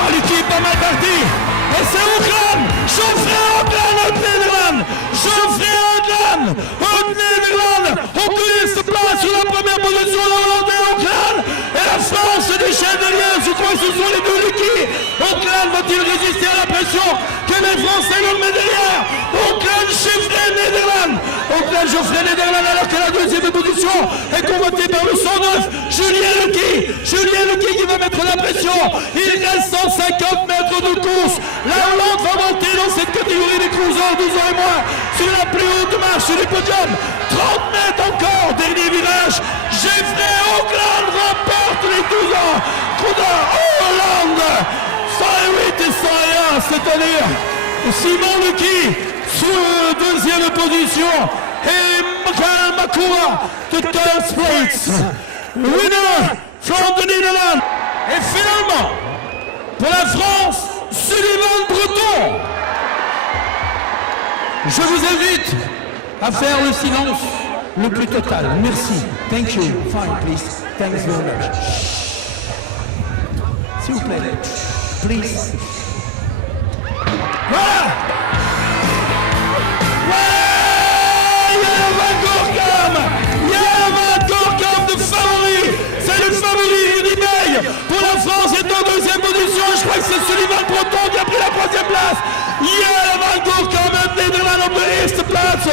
Oh, l'équipe pas mal partie. Et c'est Auckland. Geoffrey Auckland, Haute-Nederland. Geoffrey Auckland, Haute-Nederland. On connaît ce plat sur la première position de Hollandais Auckland. Et la France se déchaîne derrière. Je crois que ce sont les deux équipes. Auckland va-t-il résister à la pression que les Français l'ont mis derrière? Auckland, Geoffrey Nederland. Auckland, Geoffrey Nederland, alors que la deuxième position est convotée par le 109. Julien Lecqui. Julien Lecqui qui va mettre la pression. Il reste 150 mètres de course. La Hollande va monter dans cette catégorie des cruisers 12 ans et moins sur la plus haute marche du podium. 30 mètres encore, dernier virage. Geoffrey Auckland remporte les 12 ans. Cruiser Hollande. 108 et 101, c'est-à-dire Simon Lecqui sur deuxième position. Et Michael Makura, the third place. Winner from the Netherlands. Et finalement, pour la France, Sullivan Breton. Je vous invite à faire le silence le plus total. Merci. Thank you. Fine, please. Thanks very much. S'il vous plaît. Please. Voilà. Pour la France est en deuxième position. Je crois que c'est Sullivan Breton qui a pris la troisième place. Jelle van Gorkum uit Nederland op de eerste plaats.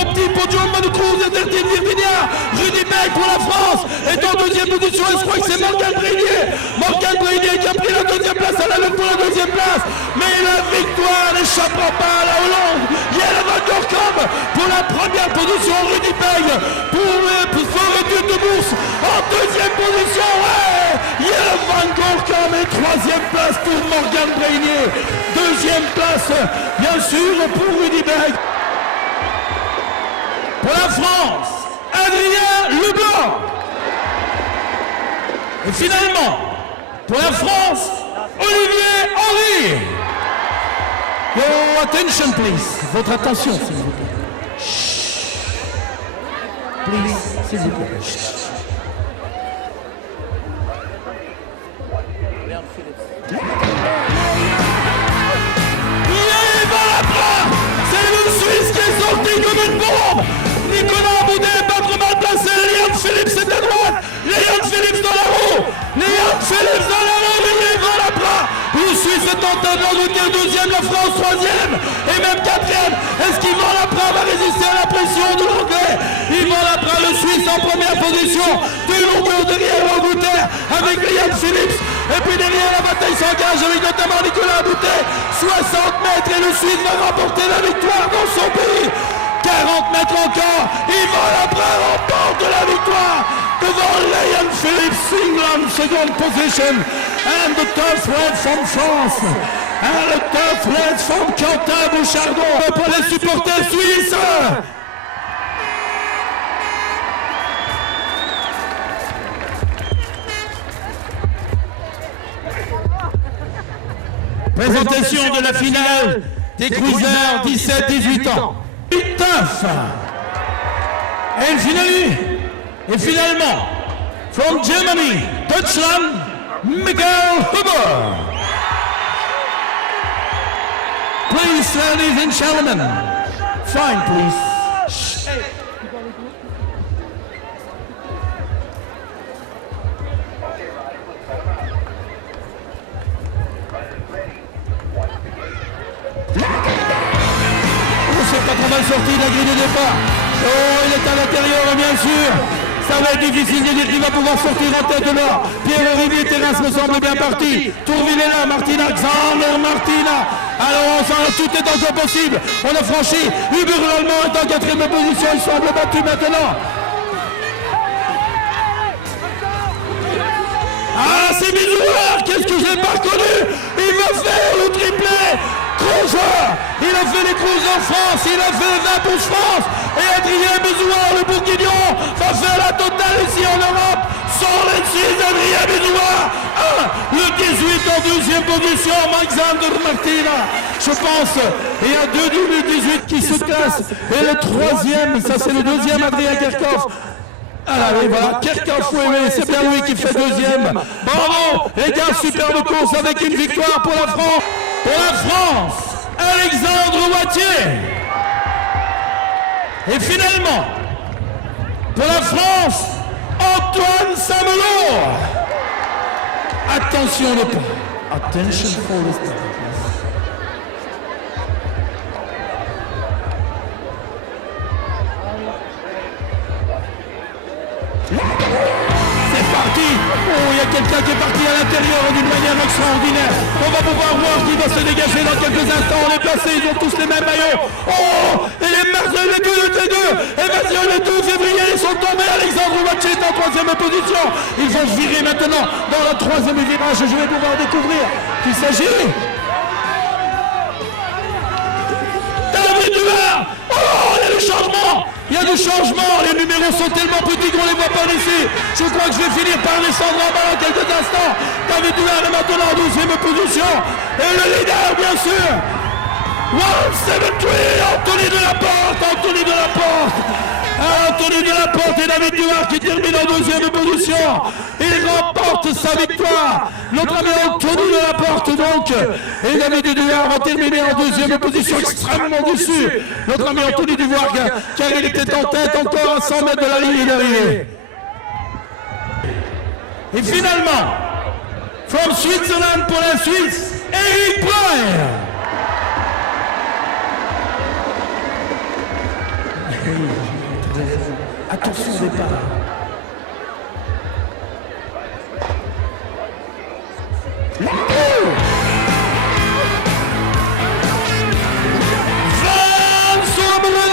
Op die podium met de Cruz en 13 Virginia. Rudy Beck pour la France est en deuxième position. Et je crois que c'est Morgan Brenier. Morgan Brenier qui a pris la deuxième place à la lutte pour la deuxième place. Mais la victoire n'échappera pas à la Hollande. Jelle van Gorkum pour la première position. Rudy Beck pour son retour de bourse en deuxième position. Ouais, Jelle van Gorkum est troisième place pour Morgan Brenier. Deuxième place, bien sûr, pour Rudy Beck. Pour la France, Adrien Leblanc. Et finalement, pour la France, Olivier Henry. Your attention, please. Votre attention, s'il vous plaît. Please, s'il vous plaît. C'est le Suisse qui est sorti comme une bombe. Nicolas Boudet pas trop mal placé. Liam Phillips est à droite. Liam Phillips dans la roue. Liam Phillips dans la roue. Yvan Lapra. Le Suisse est en tête d'Angleterre deuxième. La France troisième. Et même quatrième. Est-ce qu'Yvan Lapra va résister à la pression de l'Anglais? Yvan Lapra, le Suisse en première position. Deux longueurs derrière l'Angleterre avec Liam Phillips. Et puis derrière, la bataille s'engage avec notamment Nicolas Boutet. 60 mètres et le Suisse va remporter la victoire dans son pays. 40 mètres encore. Yvan Lapra remporte la victoire devant Liam Phillips. England, second position. And the third red from France. And the third red from Quentin Bouchardon. Pour les supporters suisses. Présentation de la finale des cruisers 17-18 ans. Tough. Et finalement, from Germany, Deutschland, Michael Huber. Please, ladies and gentlemen, fine, please. Pas trop mal sorti de la grille de départ. Oh, il est à l'intérieur, bien sûr. Ça va être difficile de dire qu'il va pouvoir sortir en tête là. Pierre-Olivier Terrasse me semble bien parti. Tourville est là, Martina, Xander Martina. Alors, tout est encore possible. On a franchi. Huber l'Allemand est en quatrième position. Il semble battu maintenant. Ah, c'est Bizouar. Qu'est-ce que j'ai pas reconnu? Il va faire le triplé. Cruiser. Il a fait les cruisers France, il a fait les 20 pour France. Et Adrien Bizouar, le bourguignon, va faire la totale ici en Europe. Sans les 26, Adrien Bédoua. Le 18 en deuxième position, Alexandre Martina. Je pense, il y a 2 du 18 qui se classent. Et le troisième, ça c'est le deuxième, Adrien Kerkhoff. Ah oui, voilà, Kerkhoff, oui, c'est bien lui qui fait deuxième. Bravo, les gars, superbe course avec une victoire pour la France. Pour la France, Alexandre Wattier. Et finalement, pour la France, Antoine Samelot. Attention le pas. Attention for the start. C'est parti. Oh, il y a quelqu'un qui est parti à l'intérieur d'une manière extraordinaire. On va pouvoir voir qui va se dégager dans quelques instants. On est placés, ils ont tous les mêmes maillots. Oh, et les deux. Et Mathieu, le 2 février, ils sont tombés. Alexandre Wattier est en troisième position. Ils vont se virer maintenant dans le troisième virage. Je vais pouvoir découvrir qu'il s'agit. David Dumas. Oh, il y a du changement. Il y a du changement. Les numéros sont tellement petits qu'on ne les voit pas d'ici. Je crois que je vais finir par descendre en bas dans quelques instants. David Dumas est maintenant en deuxième position. Et le leader, bien sûr. 173, Anthony Delaporte. Anthony Delaporte et David Dumas qui terminent en deuxième position. Il remporte sa victoire. Notre ami Anthony Delaporte donc et David Dumas vont terminer en deuxième position extrêmement déçu. Notre ami Anthony Dumas car il était en tête encore à 100 mètres de la ligne d'arrivée. Et finalement, from Switzerland pour la Suisse, Eric Ployer. Attention au départ.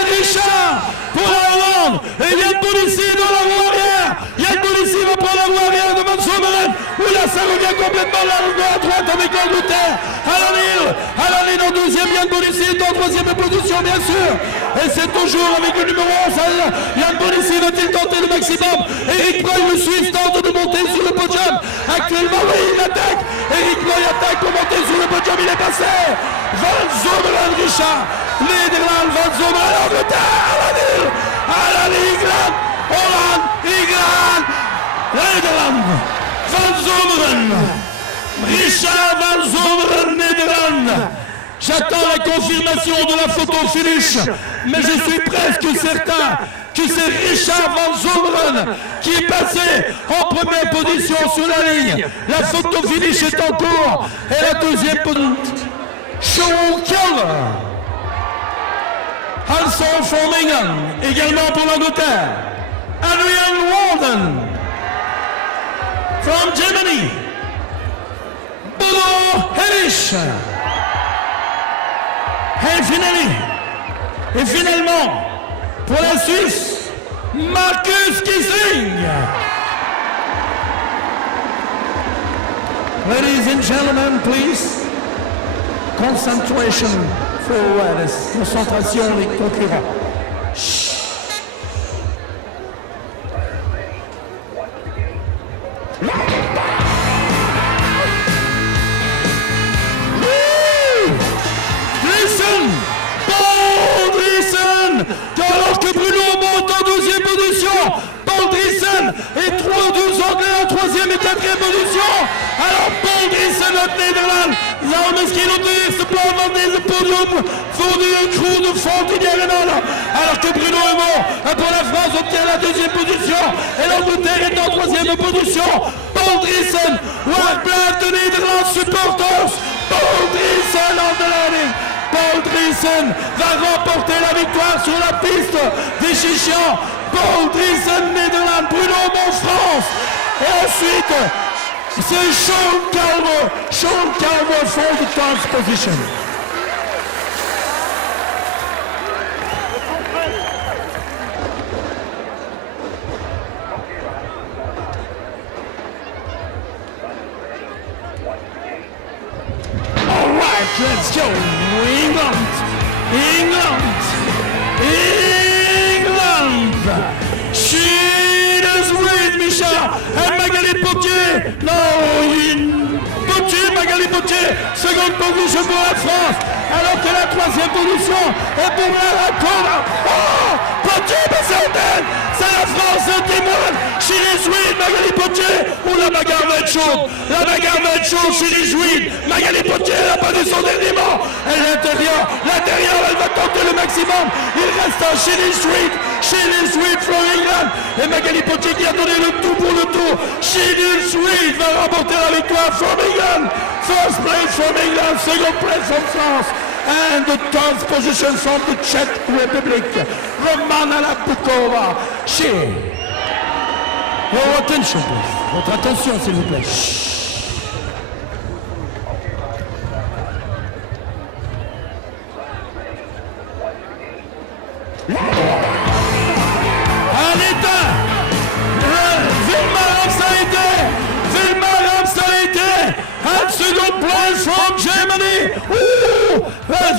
Richard pour la Hollande. Et Yann Bolissi dans la voie arrière. Yann Bolissi va prendre la voie arrière de Van Zomeren. Où là ça revient complètement là à droite avec l'Angleterre. Alan Hill en deuxième. Yann Bolissi est en troisième position bien sûr. Et c'est toujours avec le numéro 11. Yann Bolissi va-t-il tenter le maximum? Eric Ployer, le Suisse, tente de monter sur le podium. Actuellement, oui, il attaque. Eric Ployer attaque pour monter sur le podium. Il est passé. Van Zomeren, Richard. Nederland, Van Zomeren, Angleterre. Alan Hill, England. Holland, England. Nederland. Van Zomeren. Richard Van Zomeren, Nederland. J'attends la confirmation de la photo finish, mais je suis presque certain que c'est Richard Van Zomeren qui est passé en première position sur la ligne. La photo finish est en cours et la deuxième position. Sean Kelly. Hanson from England, également pour l'Angleterre. Adrian Walden from Germany. Bodo Hennisch. Et finalement, pour la Suisse, Marcus Kissing. Ladies and gentlemen, please, concentration forward. Concentration, les concurrents. Alors que Bruno monte en deuxième position, Paul Driessen et 2 Anglais en troisième et quatrième position. Alors Paul Driessen uit Nederland zou misschien op de eerste plaats van deze podium voor de crew de Fontenay halen. Alors que Bruno Hemont pour la France obtient la deuxième position et l'Angleterre est en troisième position. Paul Driessen, waar blijft de Nederlandse supporters? Paul Driessen en de leiding. Paul Driessen va remporter la victoire sur la piste des Chichians. Paul Driessen, Nederland, Bruno Hemont, France. Et ensuite, c'est Sean Calvo for the third position. All right, let's go. England. She is with Micha and Magali Potier. Non, Potier, Magali Potier. Seconde position pour la France. Alors que la troisième position est pour la Cora. Oh, Potier, mais c'est la France, témoigne. Chili Sweet, Magali Potier. Oh, la bagarre va être chaude. La bagarre va être chaude, Chili Sweet. Magali Potier, elle n'a pas de son déniement. Elle est l'intérieur, elle va tenter le maximum. Il reste un Chili Sweet from England. Et Magali Potier qui a donné le tout pour le tout. Chili Sweet va remporter la victoire from England. First place from England, second place from France. And the third position from the Czech Republic, Romana Lapukova. Your attention, please. Votre attention, s'il vous plaît. Anita! Vilma Ramsaite! And second place from Germany! Ooh!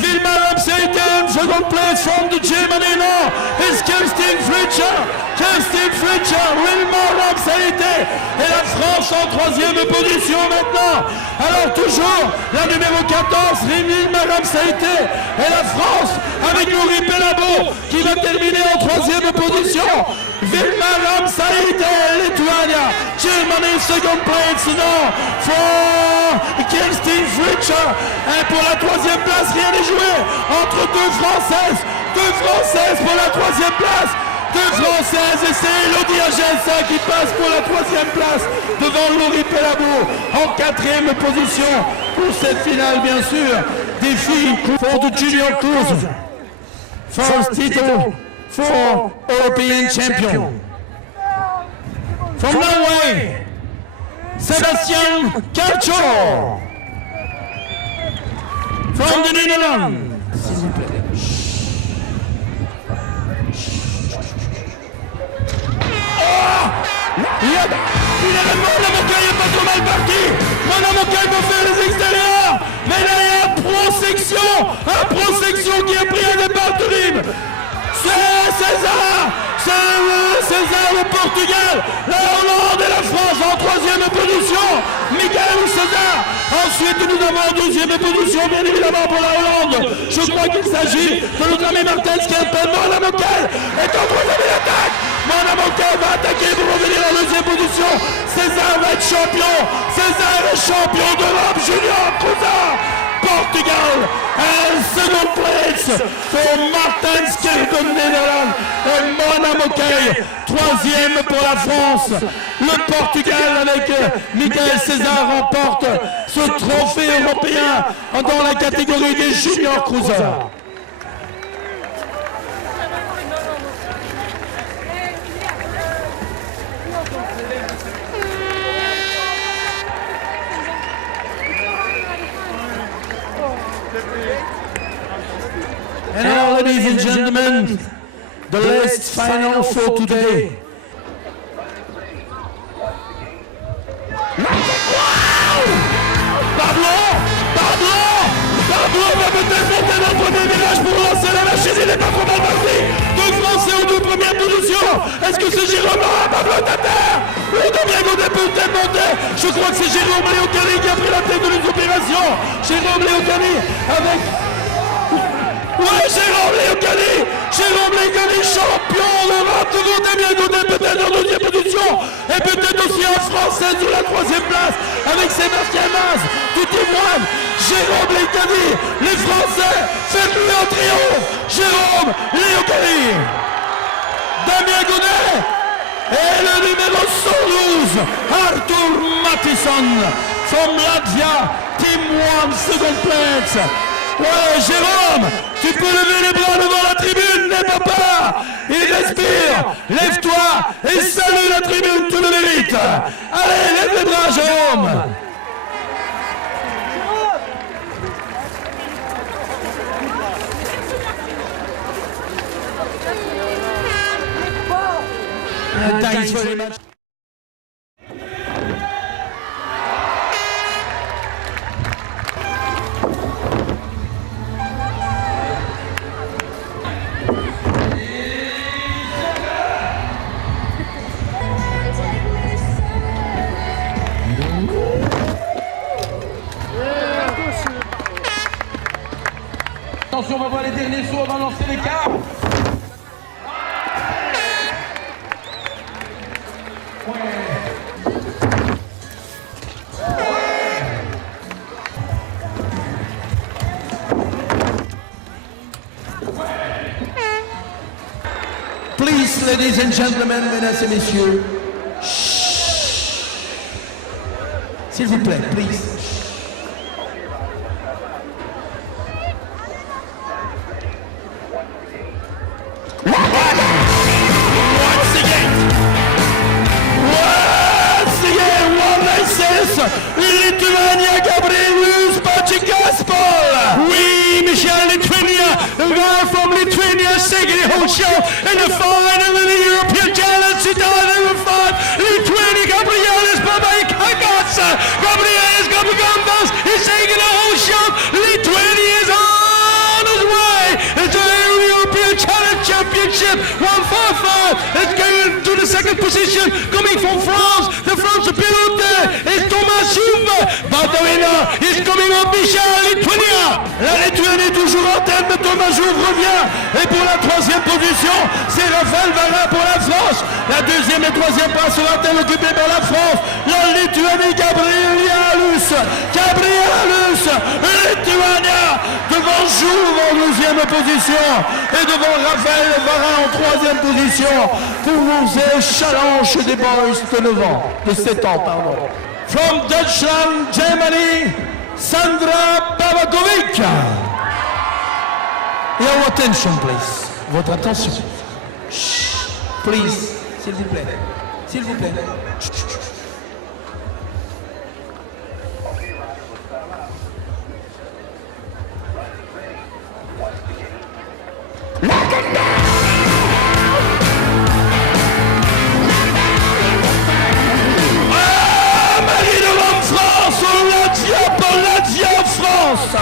Vilma Ramsaite and second place from the Germany now is Kerstin Fletcher, Vilma Ramsaite et la France en troisième position maintenant. Alors toujours la numéro 14, Vilma Ramsaite et la France avec Lauri Pelabo qui va terminer en troisième position. Vilma Ramsaite, Lithuania, Germany second place now for Kerstin Fletcher. Et pour la troisième place, rien n'est joué entre deux Françaises pour la troisième place. Deux Françaises et c'est Elodie Agessa qui passe pour la troisième place devant Lauri Pelabo en quatrième position pour cette finale bien sûr des filles for the junior cruise. First title for European champion. From Norway, Sebastian Calcio. From the Netherlands. Finalement, la Mocaille est pas trop mal parti. Maintenant, Mocaille va faire les extérieurs. Mais là, il y a un pro-section qui a pris un départ terrible. C'est César le Portugal. La Hollande et la France en troisième position. Michael César. Ensuite, nous avons en deuxième position, bien évidemment, pour la Hollande. Je crois qu'il s'agit de notre ami Martens qui appelle Mona Mocaille. Et en troisième attaque. Mona Mocaille va attaquer pour revenir en deuxième position. César va être champion. César est champion d'Europe junior cruiser. Portugal and second place for Martens Kirsten Netherlands et Mona Mocaille. Troisième pour la France. Le Portugal avec Michael César remporte ce trophée européen dans la catégorie des junior cruisers. And now, ladies and gentlemen, the last final for today. Wow! Pablo va peut-être monter dans le premier virage pour lancer la machine, il n'est pas trop mal parti. Deux Français aux deux premières positions. Est-ce que c'est Jérôme Pablo Tater? Ou Damien Godet peut peut-être monter? Je crois que c'est Jérôme Léocani qui a pris la tête de les opérations. Jérôme Léocani avec... Ouais, Jérôme Léocani, champion d'Europe devant Damien Godet, peut-être en deuxième position, et peut-être aussi un Français sur la troisième place, avec Sébastien Maz, tout témoigne, Jérôme Léocani, les Français, faites-le en triomphe, Jérôme Léocani, Damien Godet, et le numéro 112, Artur Mattison, from Latvia, Team 1, second place. Ouais, Jérôme, tu peux lever les bras devant la tribune, n'aie pas peur. Il respire, lève-toi et salue la tribune, tu le mérites. Allez, lève les bras, Jérôme. Thanks very much. les derniers sauts avant de lancer l'écart. Please, ladies and gentlemen, mesdames et messieurs. S'il vous plaît, please. Lithuania, Gabrielius Pačikaspol. Oui, Michel, Lithuania. The guy from Lithuania is taking the whole show in the final of the European Challenge 2005. Lithuania, Gabrielis Papaikakats. Gabrielis Gabagambas is taking the whole show. Lithuania is on his way. It's a European Challenge Championship. 155. It's going to the second position. Coming from France. The France pilote is Thomas Jouve. But the winner is coming up, Michel, Lithuania. La Lituanie toujours en tête, mais Thomas Jouve revient. Et pour la troisième position, c'est Raphaël Varra pour la France. La deuxième et troisième place sera-t-elle occupée par la France. La Lituanie, Gabrielis. Lituania devant Jouve en deuxième position. Et devant Raphaël Varra en troisième position. Pour nos challenges des boys de 9 ans, de 7 ans, pardon. From Deutschland, Germany, Sandra Babakovic. Your attention, please. Votre attention. Shh. Please, s'il vous plaît. S'il vous plaît.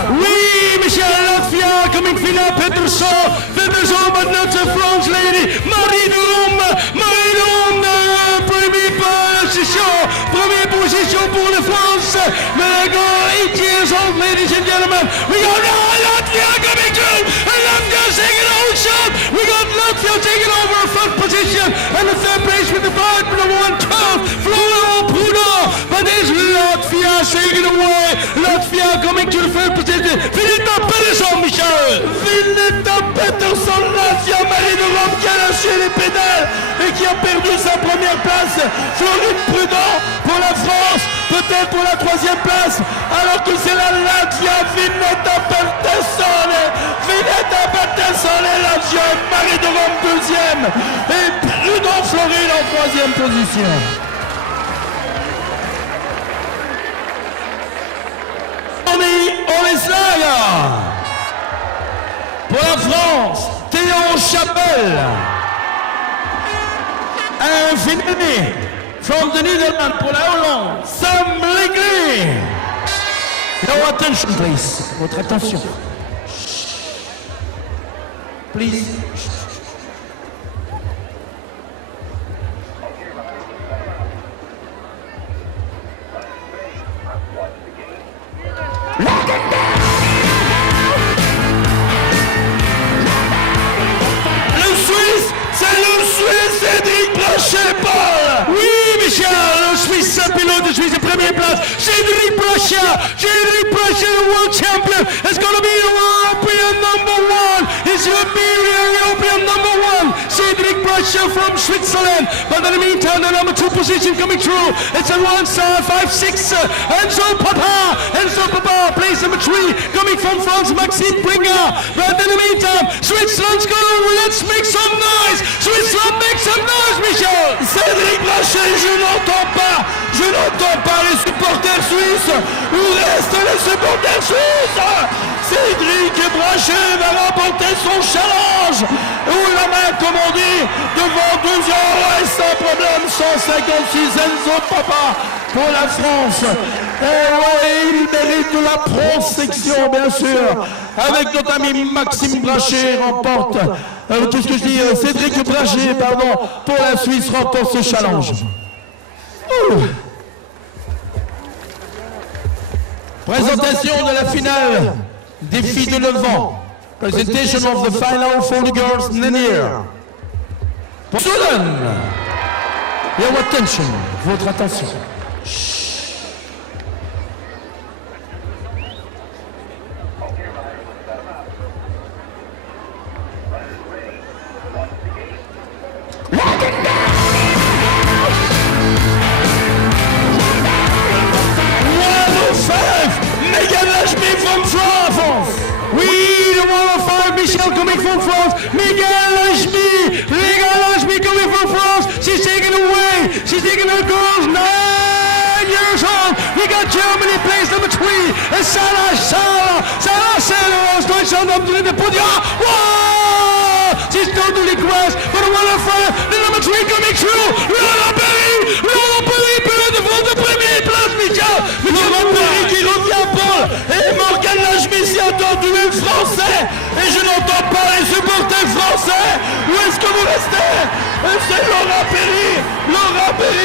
Oui, Michel Latvia, coming final, Peterson, but not the France lady, Marie de Rome, première position pour la France, mais go 8 years old, ladies and gentlemen, we got Latvia coming through, and Latvia taking a whole shot, we got Latvia taking over a first position, and the third place with the fight for the 112, Florian Prudhomme, but is Latvia taking away, Latvia coming to the third position, Philippe Peterson, Michel. Philippe Peterson, Latvia, Marie de Rome qui a lâché les pédales et qui a perdu sa première place. Florine Prudhomme pour la France, peut-être pour la troisième place, alors que c'est la Latvia, Vineta Peterson, Latvia, Marie de Rome deuxième et Prudhomme Florine en troisième position. Oleslaga. Pour la France, Théo Chapelle. And finally, from the Netherlands, pour la Hollande, Sam Legley. Your attention, please. Votre attention. Please. Cédric Brachet-Paul. Oui, Michel, le Suisse pilote de Suisse, première place. Cédric Brachet, the world champion, is going to be European number one. He's going to be European number one. Cédric Brachet from Switzerland. But in the meantime, the number 2 position coming through. It's a 1-5-6. Enzo Papa, place number 3, coming from France, Maxime Bringer. But in the meantime, Switzerland's going to, let's make some noise. Switzerland, make some noise, Michel. Cédric Brachet, je n'entends pas les supporters suisses. Où restent les supporters suisses? Cédric Brachet va remporter son challenge. Ou la main, comme on dit, devant 12 ans, et sans problème, 156 Enzo Papa pour la France. Et ouais, il mérite de la protection, bien sûr. Avec notre ami Maxime Brachet remporte, qu'est-ce que je dis, Cédric Brachet, pardon, pour la Suisse remporte ce challenge. Présentation de la finale des filles de 9 ans. Presentation of the final for the girls Nenier. Soudan. Your attention, votre attention. From France. Oui, the 105, Michel coming from France. Miguel Lachmi coming from France. She's taking away. She's taking her girls 9 years old. We got Germany place number 3. And Sarah Saros, Deutschland up to the podium. Whoa! She's totally crashed. But the 105, the number 3 coming through. Laura Perry, Perry devant de première place, Michel. Laura Perry qui revient, Paul. Et Morgan Lachmi s'y attend, du français. Et je n'entends pas les supporters français. Où est-ce que vous restez? Et c'est Laura Perry,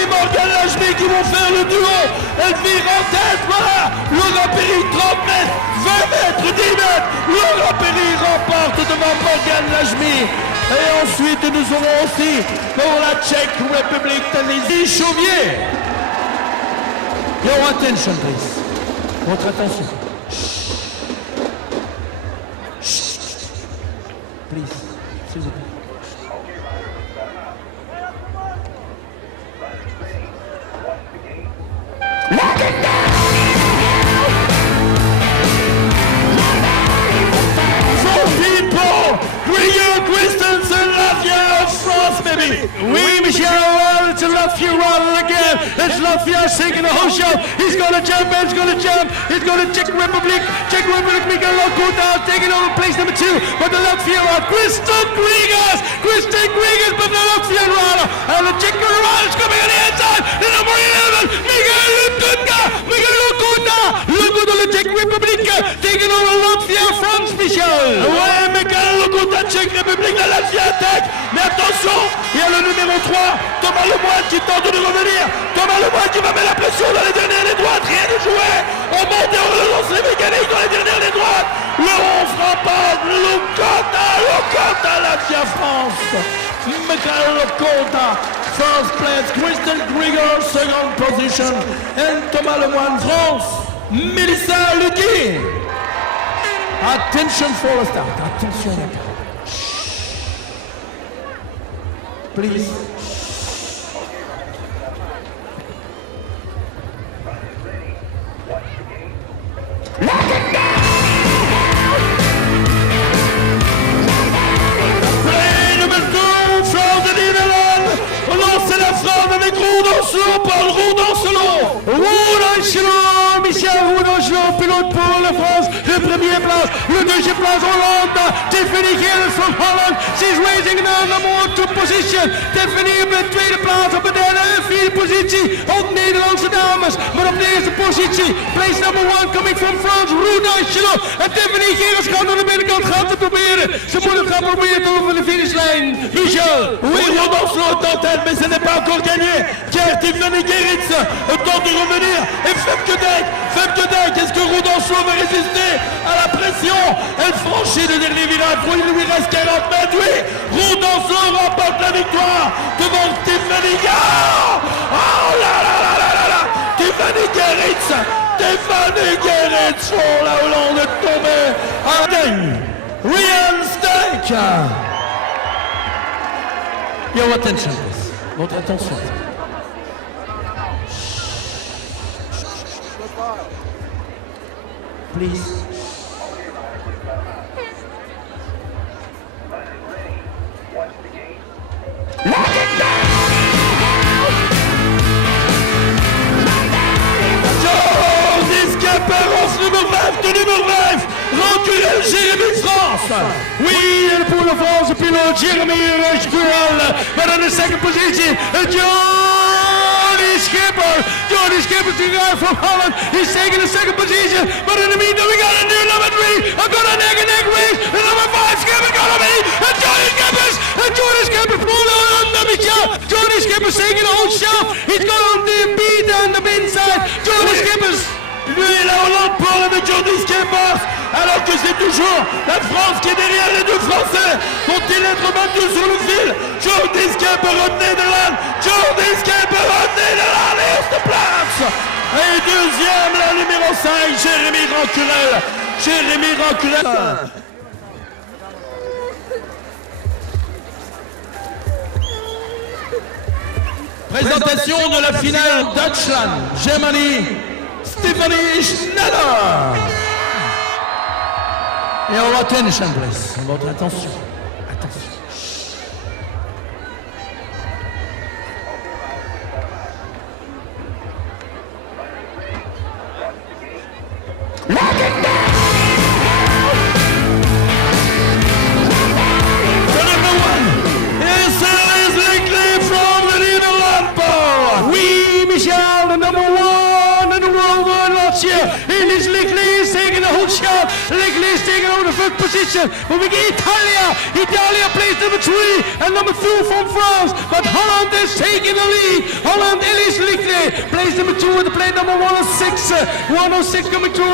Morgan Lachmi qui vont faire le duo. Elle vire en tête, voilà. Laura Perry, 30 mètres, 20 mètres, 10 mètres. Laura Perry remporte devant Morgan Lachmi. Et ensuite, nous aurons aussi pour la Tchèque République Tunisie Chauvier. Your attention, please. Votre attention. Please, s'il vous plaît. Christensen, Latvia of France, baby. Oui, Michel, well, it's a Latvia rather again. It's Latvia sinking the whole show. He's going to jump, Ben's going to jump. He's going to Czech Republic, Miguel Lokota taking over place number 2. But the Latvia are Kristen Griegas, but the Latvia rather. And the Czech rather is coming on the inside. The number 11, Miguel Lokota, the Czech Republic, taking over Latvia, France, Michel. Ouais, Miguel Lokota, Tchèque République, la Latvia attaque. Mais attention, il y a le numéro 3, Thomas Lemoine qui tente de revenir. Thomas Lemoine qui va mettre la pression dans les dernières lignes droites. Rien n'est joué. On monte et on relance les mécaniques dans les dernières lignes droites. Le 11 frappant, Lokota, Latvia France. Miguel Lokota, first place. Kristen Grieger, second position. And Thomas Lemoine, France. Melissa Lucky. Attention for a start. Attention. Please. Play number 2 from the Netherlands. Lancez la frappe avec Roudancelot, Paul Roudancelot. Michel Roudancelot, pilote pour la France. Le premier place, le deuxième place, Hollande. Tiffany Gilles from Holland. She's raising the number 2 position. Tiffany op de tweede plaats, op de derde en vierde positie. Ook Nederlandse dames, maar op de eerste positie. Place number 1 coming from France, Roudancelot. En Tiffany Gilles gaat naar de binnenkant, gaat het proberen. Ze moet het gaan proberen tot over de finishlijn. Michel. Oui, Roudancelot est en tête, mais ce n'est pas encore gagné. Car Tiffany Gerritz tente de revenir. Et Femke Dijk, est-ce que Roudancelot va résister à la pression? Elle franchit le dernier virage, il lui reste 40 mètres, oui. Roudancelot remporte la victoire devant Tiffany Gerritz. Oh là là là là là là. Tiffany Gerritz, oh la Hollande est tombée. Ryan Stank. Your attention, please. Votre attention. Please. Numéro 9, Rancuel Jérémy France. Oui, and pour la France, pilote Jérémy Rancuel. But in the second position, Jordi Schipper, the guy from Holland, he's taking the second position. But in the meantime, we got a new number 3. I got a neck race. And number 5, Schipper got me. And Jordi Schipper pulled on the Michel. Jordi Schipper's taking the whole show. He's got on the beat on the inside. Jordi Schipper's. Lui et la Hollande pour avec Jordi Schipper. alors que c'est toujours la France qui est derrière les deux Français. Faut-il être battu sur le fil? Jordi Schepper, Nederland. Jordi Schepper, Nederland. Eerste plaats. Et deuxième, la numéro 5, Jérémy Rancurel. Jérémy Rancurel. Présentation de la finale Deutschland, Germany, Stephanie Schneider. Et our attention, please. Votre attention. Attention. The number one is Leslie Clay from the Netherlands, Paul. Oui, Michel, the number one in the world last year. And it's Leclerc is taking the whole shot. Leclerc is taking over the first position. But we get Italia. Italia plays number 3 and number 2 from France. But Holland is taking the lead. Holland, Elise Leclerc plays number 2 with the play number 106. 106 coming to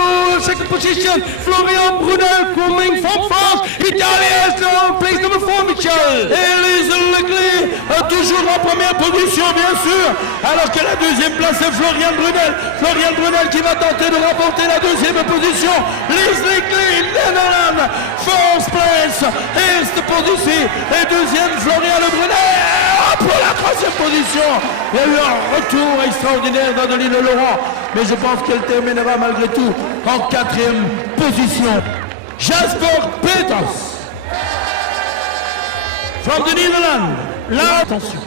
second position. Florian Brunel coming from France. Italia is now place number 4, Michel. Elise Leclerc toujours en première position, bien sûr, alors que la deuxième place est Florian Brunel. Florian Brunel qui va tenter de remporter la deuxième position. Elise Leclerc, Netherlands, first place, eerste position. Et deuxième, Florian Brunel pour la troisième position. Il y a eu un retour extraordinaire d'Adeline Laurent, mais je pense qu'elle terminera malgré tout en quatrième position. Jasper Peters. From the Netherlands. Là, attention.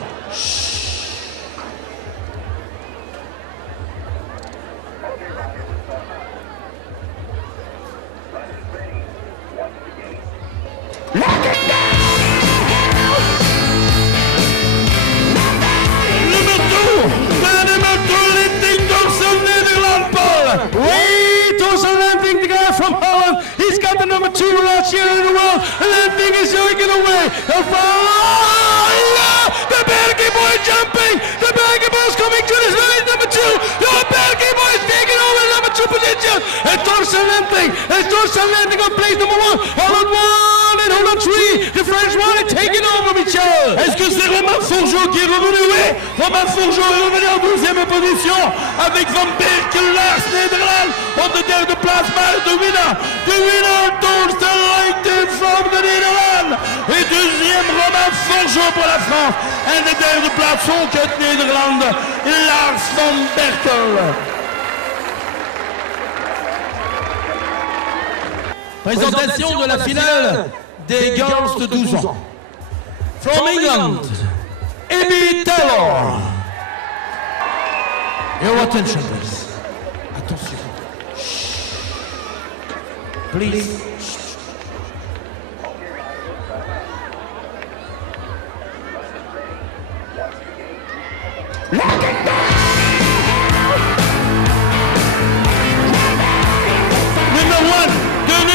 From Holland, he's got the number 2 last year in the world, and that thing is taken away. The Belgian boy jumping. The Belgian boy is coming to this line, number 2. The Belgian boy is taking over number 2 position. And Torsten Lenting on place number 1. Holland 1 and Holland 3. The French one is taking over, Michel. Est-ce que c'est Romain Fourgeau qui est revenu? Oui, Romain Fourgeau est revenu en deuxième position avec Van Berkel, Lars Nederland. On the derde place, maar de winnaar. De winnaar, Torsten Lenting from the Netherlands. Et deuxième, Romain Fourgeau pour la France. En de derde plaats ook uit Nederland, Lars Van Berkel. Présentation de la finale des girls de 12 ans. From England, Amy Taylor. Your attention, please. Attention. Please.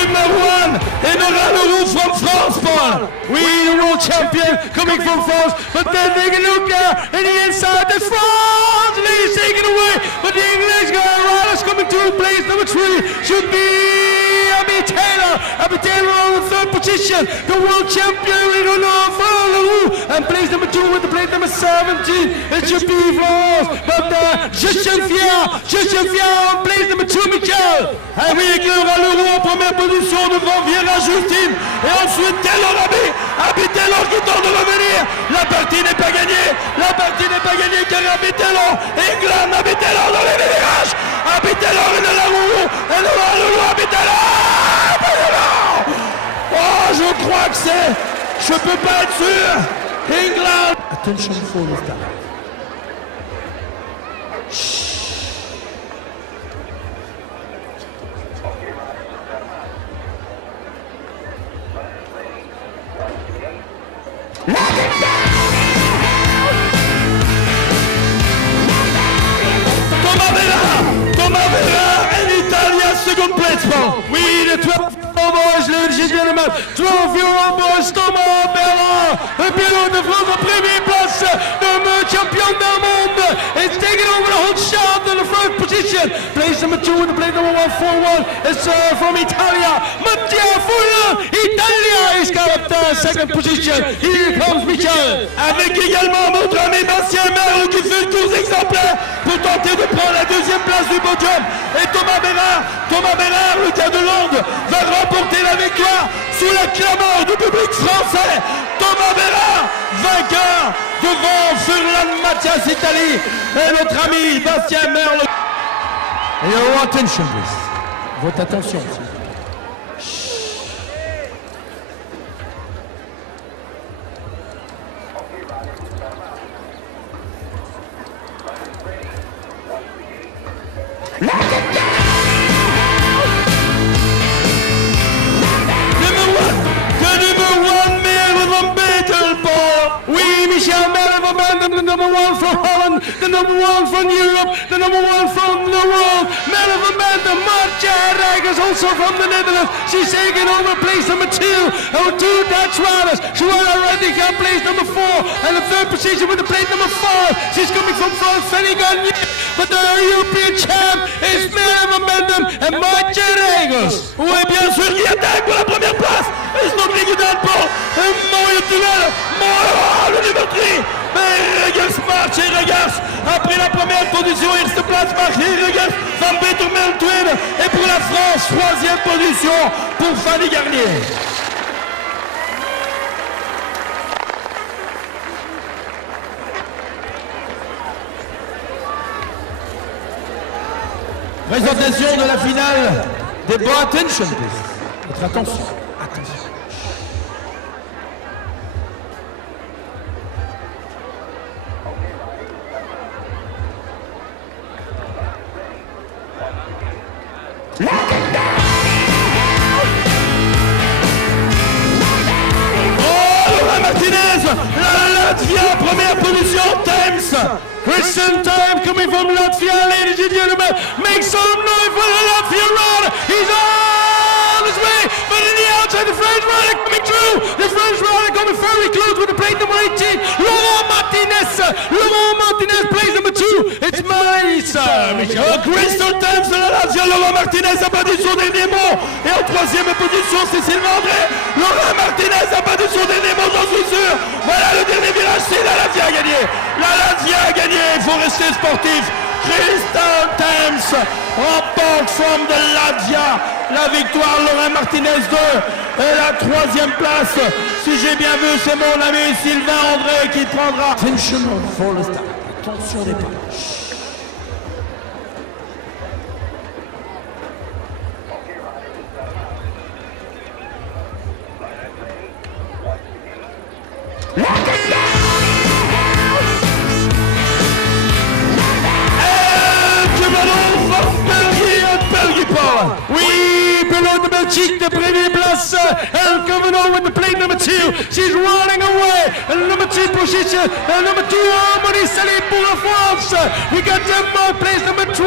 Number one, in the Rallye from France, Paul. We the world champion coming from France, but then take a look there, and the inside, the France lead is taken away, but the English guy riders coming to place number 3 should be Abby Taylor. Abby Taylor on the 3rd position, the world champion, we don't know, and place number 2 with the plate number 17, it should be France, but Justin Fier on place number 2, Michel. Un véhicule à l'euro en première position devant Viera Justine. Et ensuite Taylor Abby Taylor qui tente de revenir. La partie n'est pas gagnée. La partie n'est pas gagnée car Abby Taylor. England, Abby Taylor dans les virages. Abby Taylor est dans la roue. Et devant la roue, Abby Taylor. Oh, je crois que c'est... Je peux pas être sûr. England. Attention for the start. Thomas Vera and Italia second place, Paul. We the 12-year-old boys, ladies and gentlemen, 12-year-old boys, Thomas Vera, le pilote de France en première place, le champion du monde, is taking over the whole shot in the first position. position. Place number 2 with the plate number 1 forward. It's from Italia. Mattia Furlan. Italia is got up the second position. Here comes Michel. Avec également notre ami Bastien Merle qui fait une course exemplaire pour tenter de prendre la deuxième place du podium. Et Thomas Bérard, le gars de Londres, va remporter la victoire sous la clameur du public français. Thomas Bérard, vainqueur devant Furlan Mathias Italie et notre ami Bastien Merle. Et your attention, please. Votre attention. Oui, Michel Merle van Bendem, the number 1 from Holland, the number 1 from Europe, the number 1 from the world. Merle van Bendem, Martja Rijgers, also from the Netherlands. She's taking over place number 2. Our 2 Dutch riders. Joanna Rediga, place number 4. And the third position with the plate number 5. She's coming from France, Fanny Garnier. But the European champ is Merle van Bendem and Martja Rijgers. Oui, bien sûr, qui attaque pour la première place. Et Snodling gedaan pour een mooie duel. Le numéro 3. Mais Regers, Martje Regers a pris la première position. Eerste plaats Martje Regers van Betermel tweede. Et pour la France, troisième position pour Fanny Garnier. Présentation de la finale des Boa Attention, please. Votre attention. Latvia, première position, Thames. Christian Time coming from Latvia, ladies and gentlemen. Make some noise for the Latvia rider. He's on his way, but in the outside, the French rider coming through. The French rider coming very close with the plate number 18. Laurent Martinez, place number 2. It's Marisa. Crystal Thames de la Latvia, Laurent Martinez a battu son dernier mot. Et en troisième position, c'est Sylvain André. Laurent Martinez a battu son dernier mot, j'en suis sûr. Voilà le dernier virage, c'est la Latvia a gagné. La Latvia a gagné, il faut rester sportif. Crystal Thames remporte from the Latvia la victoire. Laurent Martinez 2 et la troisième place. Si j'ai bien vu, c'est mon ami Sylvain André qui prendra. Attention for the start. Attention au départ. Oui, below the Belgique, the première place. Elle coming on with the plate number 2. She's running away. And number 2 position. And number 2, Harmony Sally pour la France. We got Denmark, place number 3.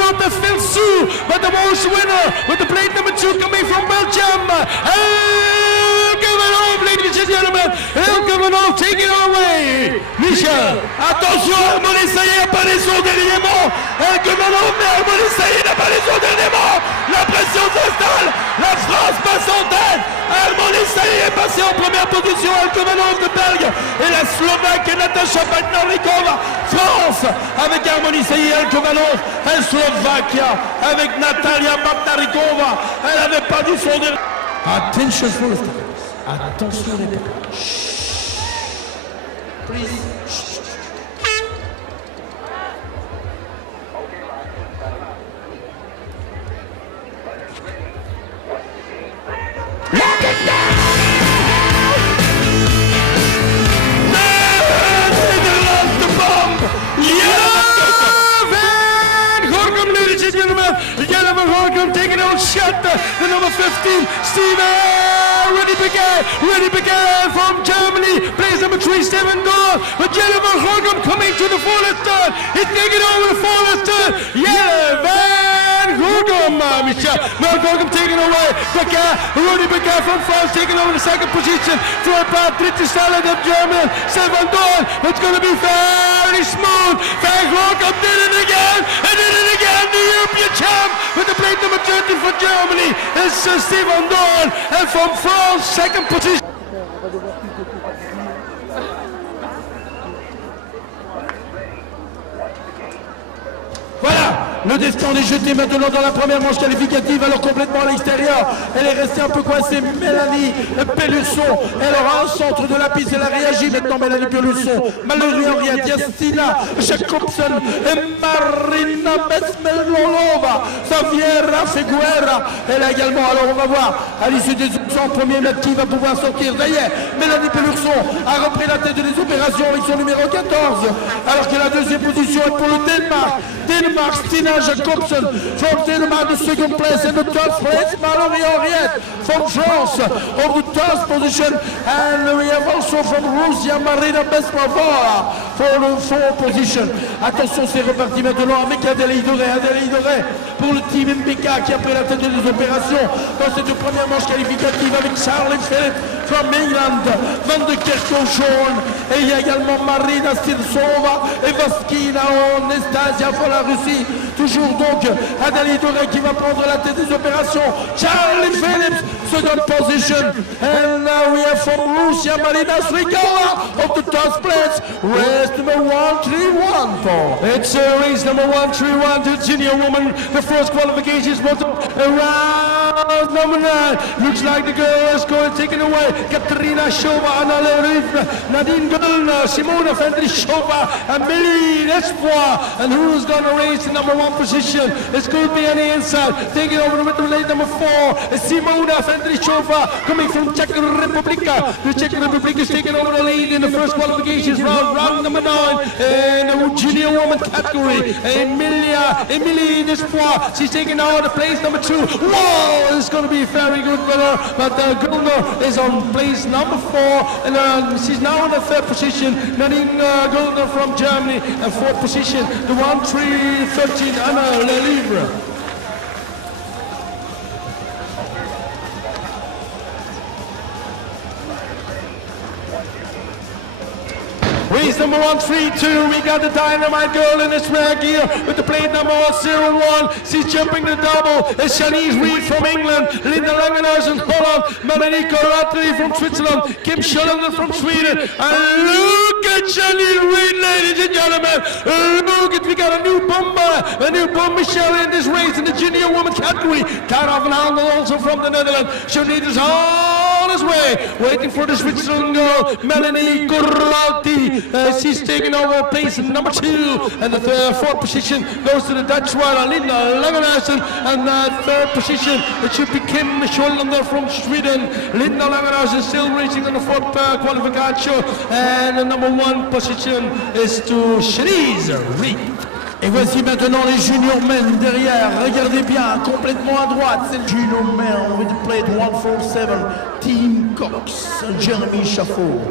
Lotte Filsou, but the most winner with the plate number 2 coming from Belgium. Elle coming on, ladies and gentlemen. Elle coming on, take it away. Michel. Attention, Harmony Sailly n'a pas les son dernier mot. Elle coming on, mais Harmony Sailly n'a pas les son dernier mot. La pression s'installe. La France passe en tête. Harmony Sailly est passée en première position. Elle coming on de Belge. Et la Slovaque Natasha Badnorikova. France avec Harmony Sailly. Elle coming on. Et Slovaquia avec Natalia Badnorikova. Elle n'avait pas dit son dernier. Attention for the start. Attention au départ. Please. Taking out shot, the number 15, Steven Ready began from Germany, place number 3, Steven Dahl, but Jennifer Horgum coming to the fullest turn, he's taking over the fullest turn, Van Horgum, Michel, Van Horgum taking away, Rudy Becker from France taking over the second position, for about British Salad of German, Steven Dahl, it's going to be very very smooth. Van Gorkum did it again, and did it again. The European champ with the plate number 30 for Germany is Stefan Dorn, and from France, second position. Voilà, le destin est jeté maintenant dans la première manche qualificative, alors complètement à l'extérieur. Elle est restée un peu coincée. Mélanie Pelusson, elle aura un centre de la piste, elle a réagi maintenant. Mélanie Pelusson, malheureusement Henriette, Yastina Jacobson et Marina Besmelolova, Xaviera Feguera. Elle a également, alors on va voir à l'issue des 100 premiers mètres qui va pouvoir sortir. D'ailleurs, Mélanie Pelusson a repris la tête des opérations avec son numéro 14, alors que la deuxième position est pour le Danemark. Stina Jacobson from Denmark, the second place, and the third place, Mallory Henriette from France on the third position, and we have also from Russia Marina Besmova for the fourth position. Attention, c'est reparti maintenant avec Adélaïde Doré pour le team MBK qui a pris la tête des opérations dans cette première manche qualificative avec Charlie Phillips from England, Van de Kerkhoff, et il y a également Marina Stilsova et Vaskina Anastasia pour la Russie. Toujours donc Adélaïde Doré qui va prendre la tête des opérations. Charlie Phillips, second position. And now we have from Russia Marina Srikova of the third place. Race number 131, Paul. It's race number 131 to junior woman. The first qualification is around number 9. Looks like the girl is going taken away. Katerina Shova, Anna Lerivna, Nadine Gulna, Simona Fendrishova, and Millie Espoir. And who's going to race the number 1 position? It's going to be on the inside. Taking over the lane number 4 is Simona Fendrishova coming from Czech Republic. The Czech Republic is taking over the lead in the first qualifications round number 9 in the junior woman category. Emilie Despoir, she's taking now the place number 2. Whoa, it's going to be a very good winner, but Gulner is on place number 4, and she's now in the 3rd position. Nadine Gulner from Germany, and 4th position, the 1-3-13 Anna Lelivre. Race number 132, we got the Dynamite Girl in this rare gear with the plate number 101. She's jumping the double. It's Shanice Reed from England, Linda Langenhuizen Holland, Melanie Corratri from Switzerland, Kim Schullander from Sweden. And look at Shanice Reed, ladies and gentlemen. Look at, we got a new bomber shell in this race in the junior woman category. Cara van Handel also from the Netherlands. Shanice is on his way, waiting for the Switzerland girl, Melanie Corrati. She's taking over place number 2, and the 4th position goes to the Dutch rider Linda Langenhuizen, and 3rd position it should be Kim Schullander from Sweden. Linda Langenhuizen still racing on the 4th qualification, and the number 1 position is to Shanice Reed. Et voici maintenant les junior men derrière. Regardez bien, complètement à droite, c'est le junior men with the plate 147, Team Cox, Jeremy Chaffaux.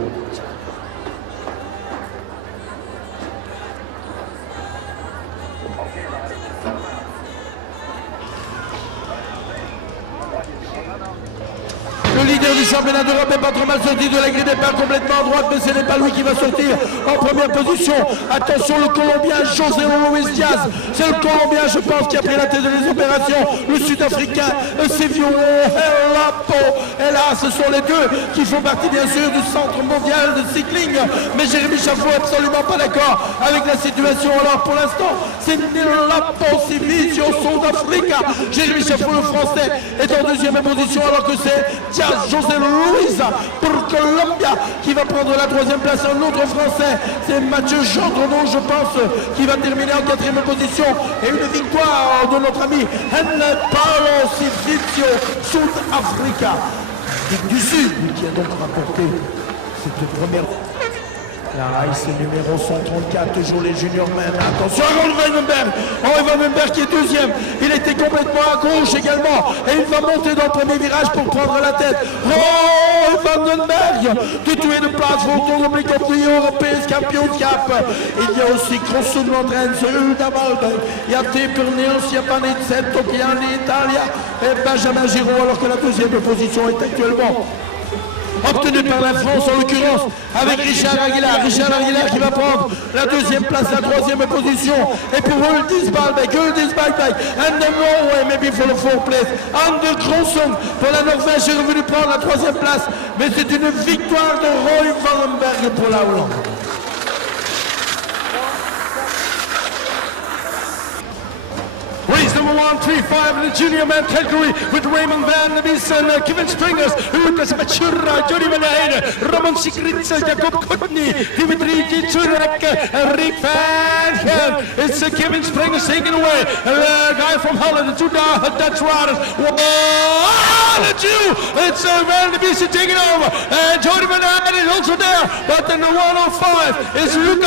Le leader du championnat d'Europe est pas trop mal sorti de la grille départ complètement à droite, mais ce n'est pas lui qui va sortir en première position. Attention, le Colombien José Luis Diaz, c'est le Colombien, je pense, qui a pris la tête des opérations. Le Sud-Africain Sevio Helapo, et là, ce sont les deux qui font partie bien sûr du centre mondial de cycling. Mais Jérémy Chaffaux est absolument pas d'accord avec la situation. Alors pour l'instant, c'est Helapo Sivisio Sud-Africa. Jérémy Chaffaux, le français, est en deuxième position, alors que c'est José Luis pour Colombia qui va prendre la 3e place. Un autre français, c'est Mathieu Gendrenon, je pense, qui va terminer en 4e position. Et une victoire de notre ami Paulo Sivisio Sud-Africa du Sud, qui a donc rapporté cette première. Là, c'est le numéro 134, toujours les juniors men. Attention à Henri Vandenberg qui est 2e. Il était complètement à gauche également. Et il va monter dans le premier virage pour prendre la tête. Henri Vandenberg, de tuer de place pour le tour de European Championship. Il y a aussi Grosso Nordren, Ruda Valde. Il y a Tepurneos, il y a Panizzetto qui est en Italie. Et Benjamin Giraud, alors que la 2e position est actuellement obtenu par la France en l'occurrence, avec Richard Aguilar. Richard Aguilar qui va prendre la deuxième place, la troisième position. Et pour Uldis Balbeck, and the Norway maybe for the fourth place. Anders Grosson pour la Norvège est revenu prendre la troisième place. Mais c'est une victoire de Roy Wallenberg pour la Hollande. Race number 135 in the junior man category with Raymond Van Biesen, Kevin Stringers, Lucas Machura, Jody Van Heijden, Roman Sigritsa, Jacob Kutny, Dimitri Jichurak, Rick Van Gent. It's Kevin Stringers taken away. The guy from Holland, the two Dutch riders. Whoa, the Jew! It's Van Biesen taking over. Jody Van Heijden is also there, but in the 105 is Lucas.